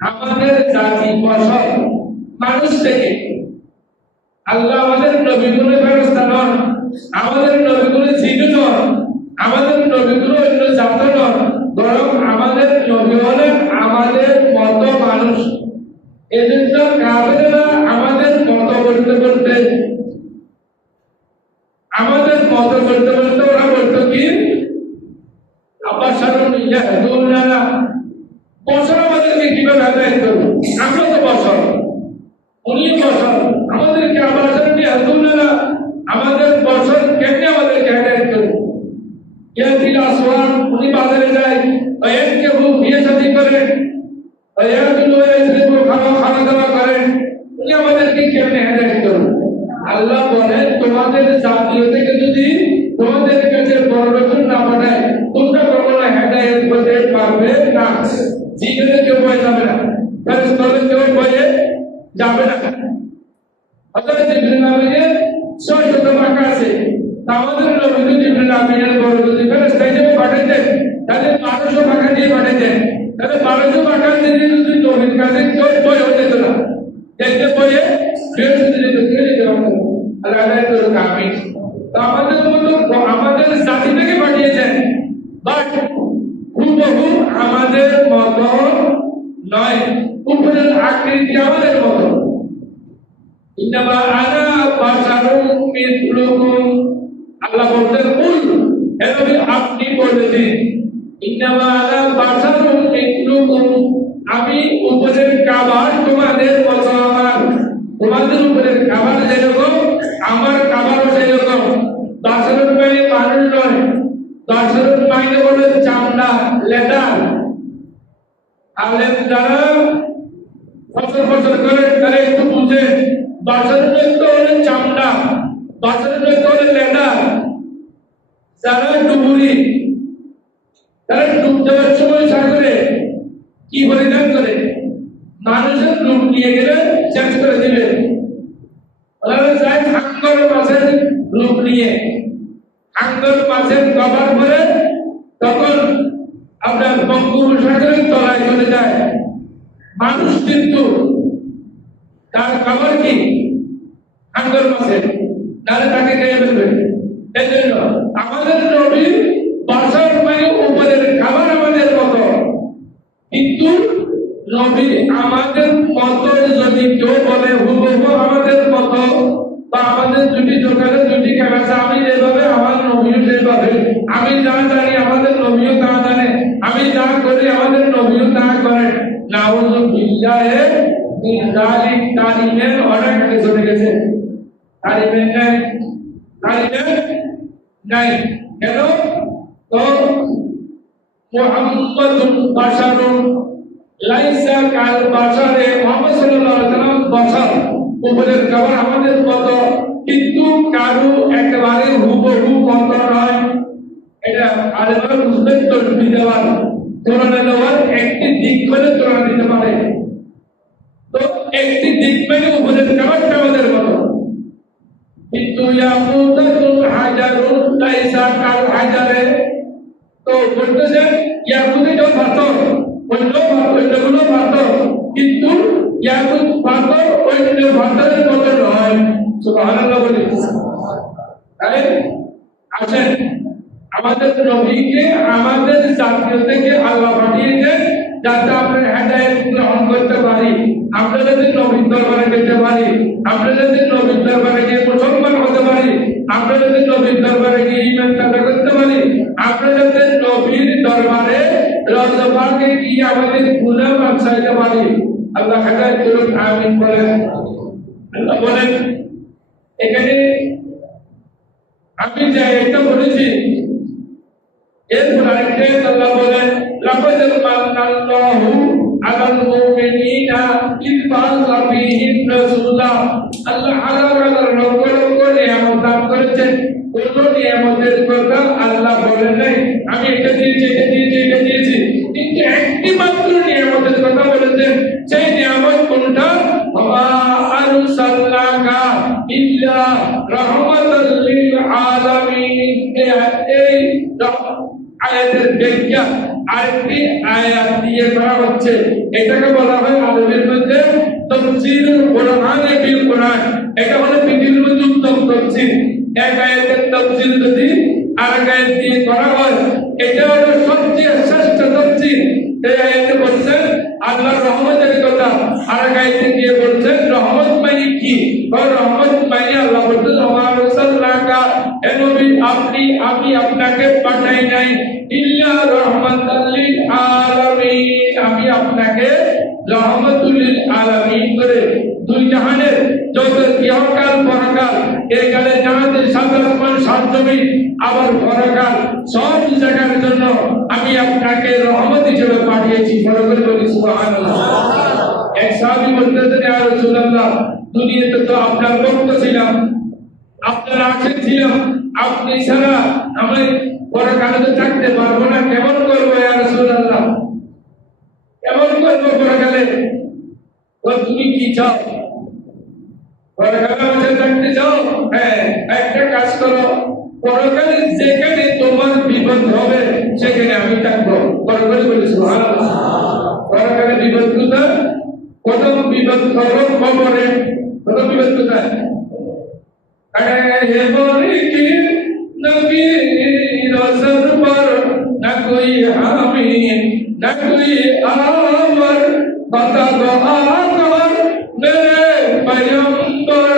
আমাদের জাতি ফসল মানুষ থেকে। আল্লাহ আমাদের নবীগুলোর ব্যবস্থা নন, আমাদের নবীগুলো জিন নন, আমাদের নবীগুলো অন্য জাত নন, বরং আমাদের নবী হলেন আমাদের মতো মানুষ। এজন্য কাফেররা আমাদের মতো বলতে বলতে ওরা বলতো কি আবাসারুন ইয়াহদুনা, বছর আমাদেরকে কিভাবে হেদায়েত করবে? আমরা তো বছর, উনি বছর, আমাদেরকে আবাসারুন ইয়াহদুনা, আমাদের বছর কেমনে আমাদেরকে হেদায়েত করবে? ইয়াতিল আসওয়ার, উনি বাজারে যায়, ওয়ায়ানকিহু, বিয়ে শাদী করে, ওয়ায়াকুলু ওয়ায়াশরাবু, খাওয়া দাওয়া করে, উনি আমাদেরকে কেমনে হেদায়েত করবে? আল্লাহ বলেন তোমাদের জাতীয় থেকে যদি তোমাদের কাছে বড় রসুল না পাঠায় তোমরা কখনো হেদায়েত হতে পারবে না। জিনে কেউ বয়ে যাবে না, ফেরেশতাদের কেউ বয়ে যাবে না। হযরত জিবরিল আমিনের ৬০০ টাকা আছে, আমাদের নবী জিবরিল আমিনের বড় যদি ফেরেশতা হিসেবে পাঠাইতেন তাহলে ১২০০ টাকা দিয়ে পাঠাইতেন, তাহলে ১২০০ টাকা দিয়ে যদি নবীর কাছে কেউ বয়ে হতে যেত না, দেখতে বয়ে আমাদের মতো আমাদের জাতি থেকে পাঠিয়েছেন, বাট হুবহু আমাদের মতো নয়, উপরের আকৃতি আমাদের মতো। ইন্নামা আনা বাশারুম মিসলুকুম, আল্লাহ বলতেন কুল, হে নবী আপনি বলে দিন, ইন্নামা আনা বাশারুম মিসলুকুম, আমি উপরের কাবার তোমাদের মতো, তোমাদের উপরের খাবার যেরকম আমার খাবারও সেরকম। বাশারুন মানে মানুষ নয়, বাশারুন মানে বলে চামড়া, লেদার। আলেম যারা ফসল করে তারা একটু বুঝে, বাশারুন তো হলে চামড়া, বাশারুন তো হলে লেদার। যারা ডুবুরি, তারা ডুব দেওয়ার সময় সাগরে কি পরিধান করে? মানুষের রূপ নিয়ে গেলে চেঞ্জ করে দিবে। ওরা চায় হাঙ্গর মাছের রূপ নিয়ে, হাঙ্গর মাছের কভার করে তখন আপনার বঙ্গোপসাগরের তলায় চলে যায়। মানুষ কিন্তু তার কভার কি হাঙ্গর মাছের, তাহলে তাকে খেয়ে ফেলবে। এই জন্য আমাদের নবী বাসার মানে উপরের খাবার আমাদের মতো, কিন্তু নবী আমাদের মতো যদি কেউ বলে হুবহু আমাদের মতো, বা আমাদের দুটি দোকানে দুটি ক্যামেরা, আমি যেভাবে আমার নবীও সেভাবে, আমি যা জানি আমাদের নবীও তা জানে, আমি যা করি আমাদের নবীও তা করে, নাউযু বিল্লাহি মিন যালিক। তালিমের অনেক আগে চলে গেছে, তালিমের নাই কেন? তো মুহাম্মাদুন বাশারুন লাইসা কাল বাশারে, মুহাম্মদ সাল্লাল্লাহু আলাইহি ওয়াসাল্লাম বাশার, উপরের খাবার আমাদের মতো, কিন্তু কারু একেবারে হুবহু মতো নয়। এটা আরেকবার বুঝবেন তো, তুলনা দেওয়ার একটি দিক করে তুলনা দিতে পারে, তো একটি দিক মানে উপরের খাবারটা আমাদের মতো, কিন্তু ইয়াকুতুল হাজারুন লাইসা কাল হাজারে। তো বলতেছেন ইয়াকুতটাও পাথর, অন্যগুলো পাথর, কিন্তু ইয়াকুত পাথর অন্য পাথরের মতো নয়। সুবহানাল্লাহ বলি। তাই আসেন, আমাদের নবীকে আমাদের জাতীয় থেকে আল্লাহ পাঠিয়েছেন যাতে আমরা হেদায়েত গ্রহণ করতে পারি, আমরা যাতে নবীর দরবারে যেতে পারি, আমরা যাতে নবীর দরবারে গিয়ে মুসলমান হতে পারি, আমরা যাতে নবীর দরবারে গিয়ে ঈমান আনয়ন করতে পারি, আমরা যাতে নবীর দরবারে রওজাপাকে গিয়ে আমাদের গুনাহ মাফ চাইতে পারি। আল্লাহ হেদায়েত করুন, আমিন বলেন। আল্লাহ বলেন এখানে আমি যে একটা বলেছি, এরপর আরেকটা আল্লাহ বলেন লাকাদ মান্নাল্লাহু আলাল মুমিনিনা ইয বা'আসা ফীহিম রাসূলা। আল্লাহ আলাদা লক্ষ নিয়ামত দান করেছেন, কোন নিয়ামতের কথা আল্লাহ বলেন নাই আমি এটা দিয়েছি, এটা দিয়েছি, এটা দিয়েছি, কিন্তু একটি মাত্র নিয়ামতের কথা বলেছেন। সেই নিয়ামত কোনটা? ওয়া আরসালনাকা ইল্লা রাহমাতাল লিল আলামিন। এই আয়াতের ব্যাখ্যা আরেকটি আয়াত দিয়ে করা হচ্ছে। এটাকে বলা হয় আরবির মধ্যে তাফসীরুল কুরআনে বিল কুরআন। এটা হলো পৃথিবীর মধ্যে উত্তম তাফসীর। এক আয়াতের তাফসীর যদি আরেক আয়াত দিয়ে করা হয়, এটা হলো সবচেয়ে শ্রেষ্ঠ তাফসীর। এই আয়াতে বলছেন আল্লাহর রহমতের কথা, আরেক আয়াতে গিয়ে বলছেন রহমত মানে কি। রহমত মানে আল্লাহ বলছেন ওয়া রাসালনাকা, হে নবী আমি আপনাকে পাঠাই নাই ইল্লা রাহমাতাল লিল আলামিন, আমি আপনাকে রহমাতুল লিল আলামিন করে দুই জাহানের যত ইহকাল পরকাল, একালে জানাতে সাধারণ মানুষ সাধ্যমী, আবার পরকাল সব জায়গার জন্য আমি আপনাকে রহমত হিসেবে পাঠিয়েছি। বলে বলি সুবহানাল্লাহ। এক সাহাবী বলতেছেন ইয়া রাসূলুল্লাহ, দুনিয়াতে তো আপনার ভক্ত ছিলাম, আপনার আশিক ছিলাম, আপনি ছাড়া আমি পরকালে তো থাকতে পারবো না, কেমন করবো ইয়া রাসূলুল্লাহ, কেমন করবো পরকালে? তুমি কি চাও? পরকালে আমাদের থাকতে চাও? হ্যাঁ, একটা কাজ করো, পরকালে যেখানে তোমার বিপদ হবে সেখানে আমি থাকবো। পরকালে বলি সুবহানাল্লাহ। পরকালে বিপদ কোথায়? প্রথম বিপদ হলো কবরে। প্রথম বিপদ কোথায়? হে বলি কি নবী রসর পর না কোই হামি না কোই আমর, বাতা দো আকবর মেরে পয়গম্বর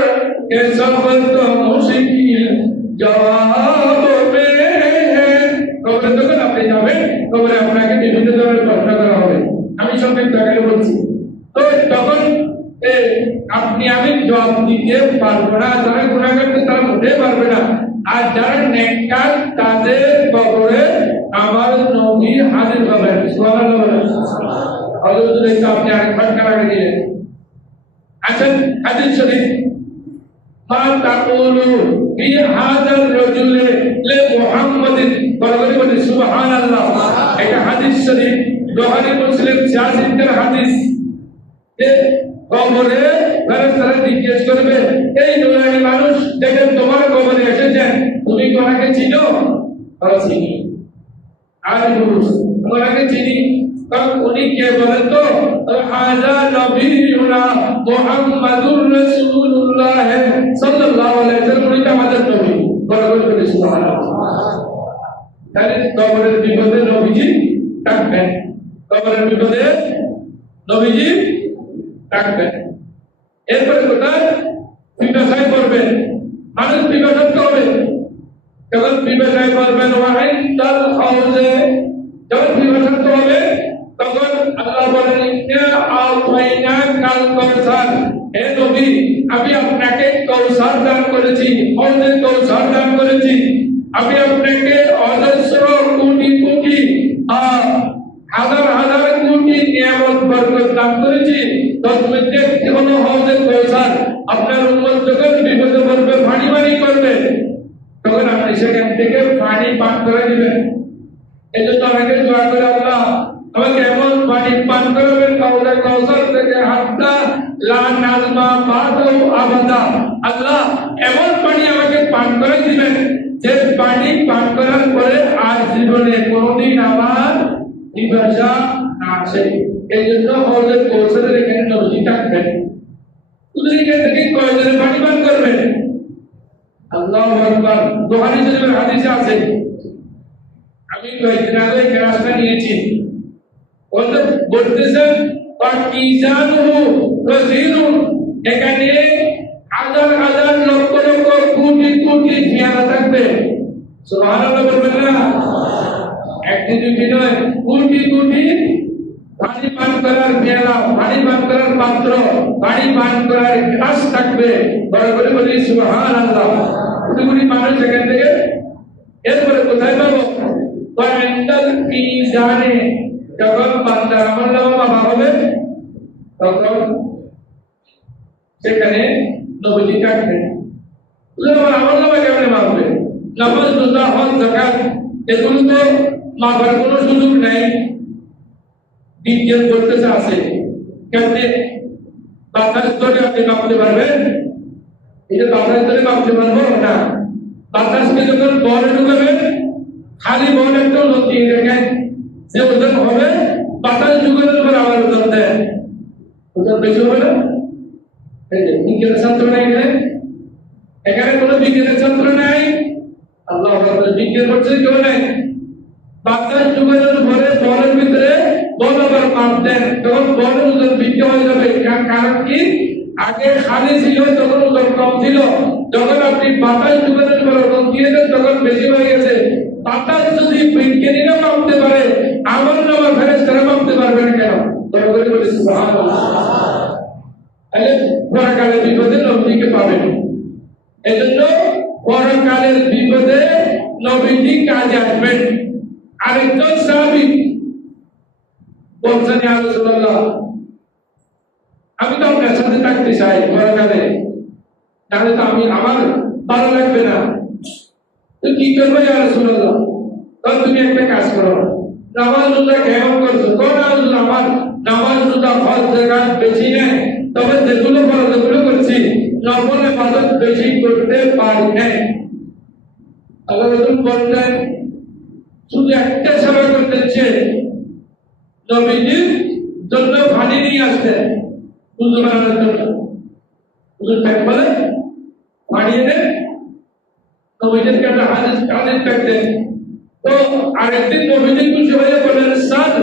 কে সবত মুশকিল জবাব মে। কবরে যখন আপনি যাবেন, কবরে আপনাকে বিভিন্ন ধরনের প্রশ্ন করা হবে। আমি সংক্ষিপ্ত আকারে বলছি। তো তখন আপনি আমি জবাব দিতে পারবো না, যারা গুনাহ করতে তারা মোটেই পারবে না। আর যারা নেককার তাদের কবরে আমার নবী হাজির হবেন। সুবহানাল্লাহ। হযরত আপনি আরেকবার কারাগে দিলেন। আচ্ছা, হাদিস শরীফ মা তাকুলু ফি হাযাল রাজুলি লি মুহাম্মাদিন, বলি সুবহানাল্লাহ। এটা হাদিস শরীফ, বুখারী মুসলিম 86 হাদিস। কবরে ফেরেশতারা জিজ্ঞেস করবে, এই নুরানি মানুষ দেখেন তোমার কবরে এসেছেন, তুমি কোনাকে চিনো? চিনি। আর কোনাকে চিনি। তখন উনি কে বলেন তো? হাযা নবিয়ুনা মুহাম্মাদুর রাসূলুল্লাহ সাল্লাল্লাহু আলাইহি ওয়াসাল্লাম, উনি আমাদের নবী। বলে সুবহানাল্লাহ। তাহলে কবরের বিপদে নবীজি থাকবেন, কবরের বিপদে নবীজি থাকবেন। এরপরে কোথায়? পিপাসায় পড়বেন, মানুষ পিপাসার্থ হবে। যখন পিপাসায় পড়বেন ওয়াইন্দাল হাউজে, যখন পিপাসার্থ হবে তখন আল্লাহ বলেন ইন্না আতাইনা কাল কাউসার, হে নবী আমি আপনাকে কাউসার দান করেছি, হাউজে কাউসার দান করেছি। আমি আপনাকে অজস্র কোটি কোটি হাজার হাজার কোটি নিয়ামত বরকত দান করেছি। তন্মধ্যে একটি হলো হাউজে কাউসার। আপনার উম্মত যখন বিপদে পড়বে, পানি পানি করবে, তখন আপনি সেখান থেকে পানি পান করে দিবেন। এই জন্য অনেকে দোয়া করে, আল্লাহ আমাকে এমন পানি পান করাবেন হাউজে কাউসার থেকে হাত্তা লা নাজমা বাদু আবাদা, আল্লাহ এমন পানি আমাকে পান করে দিবেন যে পানি পান করার পরে আর জীবনে কোনোদিন আমার পিপাসা না আসে। এই জন্য হাউজে কাউসারের এখানে নবী থাকবেন। এখান থেকে কয়জনে পানি পান করবেন? আল্লাহু আকবার। বুখারী শরীফের হাদিসে আছে, আমি কয়েকদিন আগে গ্লাসটা নিয়েছি, বলতেছেন পাকিজানুহু রাজিলুন, এখানে হাজার হাজার লক্ষ লক্ষ কোটি কোটি পেয়ালা থাকবে। সুবহানাল্লাহ বলবেন না? একটি দুটি নয়, কোটি কোটি পানি পান করার পেয়ালা, পানি পান করার পাত্র, পানি পান করার গ্লাস থাকবে। বড় করে বলি সুবহানাল্লাহ। কোটি মানুষ এখান থেকে। এরপরে কোথায় পাবো? ওয়াইন্দাল মিজানে, যখন বান্দার আমলনামা মাপা হবে তখন সেখানে নবীজি থাকবেন। আমলনামা কেমনে মাপবে? নামাজ, রোজা, হজ, যাকাত এগুলো তো মাপার কোনো সুযোগ নাই। বিজ্ঞান করতেছে আছে, কেমনে বাতাস ধরে আপনি মাপতে পারবেন? এটা বাতাস ধরে মাপতে পারবো না। বাতাসকে যখন বলে ঢুকাবেন, খালি বল একটা লতিয়ে দেখেন যে ওজন হবে 27 যুগের উপর আবার ওজন দেয়, ওজন বেশি হবে না? এই যে বিজ্ঞানের ছাত্র নাই এখানে কোনো বিজ্ঞানের ছাত্র নাই, আল্লাহ বিজ্ঞান করছে কেউ নাই। 27 যুগের উপরে বলের ভিতরে বল আবার মাপ দেন, তখন বলের ওজন বৃদ্ধি হয়ে যাবে। কারণ কি, আগে খালি ছিল তখন ওজন কম ছিল, যখন আপনি 27 যুগের উপরে ওজন দিয়ে দেন তখন বেশি হয়ে গেছে। 27 যদি বিজ্ঞানীরা মাপতে পারে, আমার নামা ফেরেশতারা মাপতে পারবে না কেন? দয়া করে বলি সুবহানাল্লাহ। তাহলে পরকালের বিপদে নবীকে পাবেন। এজন্য পরকালের বিপদে নবীজি কাজে আসবেন। আরেকজন সাহাবী বলছেন, ইয়া রাসূলুল্লাহ, আমি তো আপনার সাথে থাকতে চাই পরকালে, তাহলে তো আমার ভালো লাগবে না, তো কি করবো ইয়া রাসূলুল্লাহ? তখন তুমি একটা কাজ করো, নামাজ রোজা কেমন করছো? কোন আমার নামাজ রোজা ফরজ জাকাত বেশি নেই, তবে যেগুলো ফরজ ওগুলো করছি, নফল ইবাদত বেশি করতে পারি নাই। আল্লাহ রাসূল বললেন, শুধু একটা সেবা করতেছে, নবীজির জন্য পানি নিয়ে আসতেন উযু বানানোর জন্য। উযু থেকে বলে পানি এনে নবীজির কাছে হাদিস থাকতেন। তো আরেকদিন নবীজি খুশি হয়ে বলেন, সাদ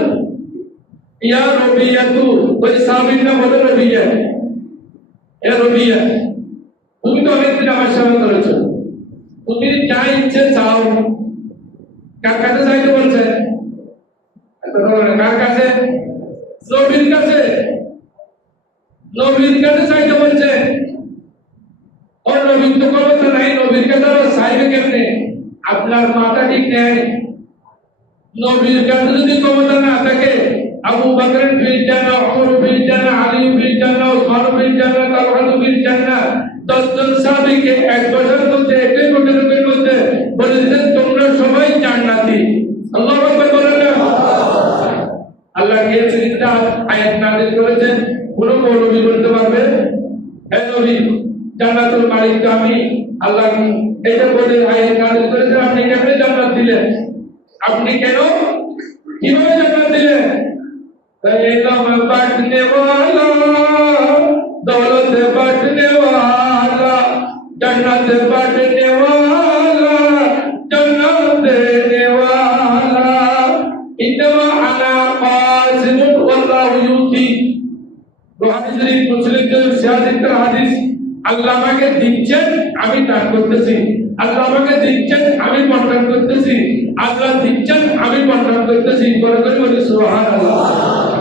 ইয়া রবিয়াতু, ওই সাহাবীর নাম হলো রবিয়া। এ রবিয়া, তুমি তো অনেকদিন আমার সেবা করেছো, তুমি যা ইচ্ছে চাও। কার কাছে চাইতে বলছেন? কার কাছে? নবীর কাছে। নবীর কাছে চাইতে বলছে। ওর নবীর তো ক্ষমতা নাই, নবীর কাছে আবার চাইবে কেমনে? আপনার মাথা ঠিক নেই। নবীর কাছে যদি ক্ষমতা না থাকে, আবু বকর ফিল জান্নাহ, ওমর ফিল জান্নাহ, আলী ফিল জান্নাহ, উসমান ফিল জান্নাহ, তালহা ফিল জান্নাহ, 10 জন সাহাবীকে এক বছর বলতে, একই বছরের মধ্যে বলেছেন তোমরা সবাই জান্নাতি। আল্লাহু আকবার বলেন না? আল্লাহ কে চিন্তা আয়াত নাযিল করেছেন, কোন মৌলবী বলতে পারবে হে নবী জান্নাতুল মালিক তো আমি? আল্লাহ এটা বলে আয়াত নাযিল করেছেন, আপনি কেমনে জান্নাত দিলেন? আপনি কেন কিভাবে জান্নাত দিলেন? ইলম বাঁটনে ওয়ালা, দৌলত বাঁটনে ওয়ালা, জান্নাত বাঁটনে ওয়ালা, জান্নাত দেনে ওয়ালা, ইন্নামা আনা কাসিমুন ওয়াল্লাহু ইউতি। বুখারী শরীফ, মুসলিম শরীফ, সিয়াসিতের হাদিস। আল্লাহ আমাকে দিচ্ছেন, আমি দান করতেছি। আল্লাহ আমাকে দিচ্ছেন, আমি বন্টন করতেছি। আল্লাহ দিচ্ছেন, আমি বন্টন করতেছি। করে করে বলি সুবহানাল্লাহ।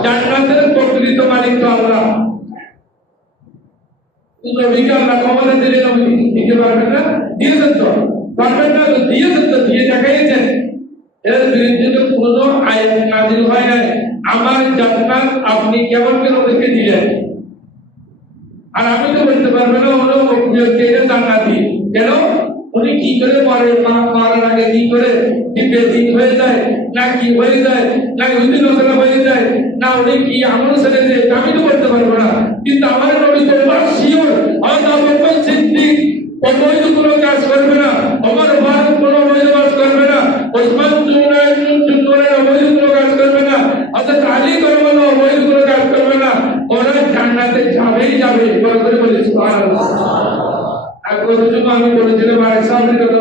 জান্নাতের প্রকৃত মালিক তো আল্লাহ। নবীকে আল্লাহ ক্ষমতা দিলে নবী দিতে পারবেন না? দিয়েছেন তো, পারবেন না তো দিয়েছেন তো, দিয়ে দেখাইছেন। এর বিরুদ্ধে তো কোনো আয়াত নাযিল হয় নাই। আমার জান্নাত আপনি কেমন করে ওদেরকে দিলেন? আর আমি তো বলতে পারবো না হলো জান্নাতি। কেন? উনি কি করে মারার আগে কি করে বেদিন হয়ে যায়, না কি হয়ে যায়, না উনি নজরা হয়ে যায়, না উনি কি আমল ছেড়ে দেয়, আমি তো বলতে পারবো না। কিন্তু আমার নবী তো শিওর, হয়তো আবু বকর সিদ্দিক অবৈধ কোনো কাজ করবে না, ওমর ফারুক কোনো অবৈধ কাজ করবে না, ওসমান জুননুরের অবৈধ কোনো কাজ করবে না, হযরত আলী করবে না অবৈধ কোনো কাজ করবে না। ওরা জান্নাতে যাবেই যাবে। বলে বলে সুবহানাল্লাহ।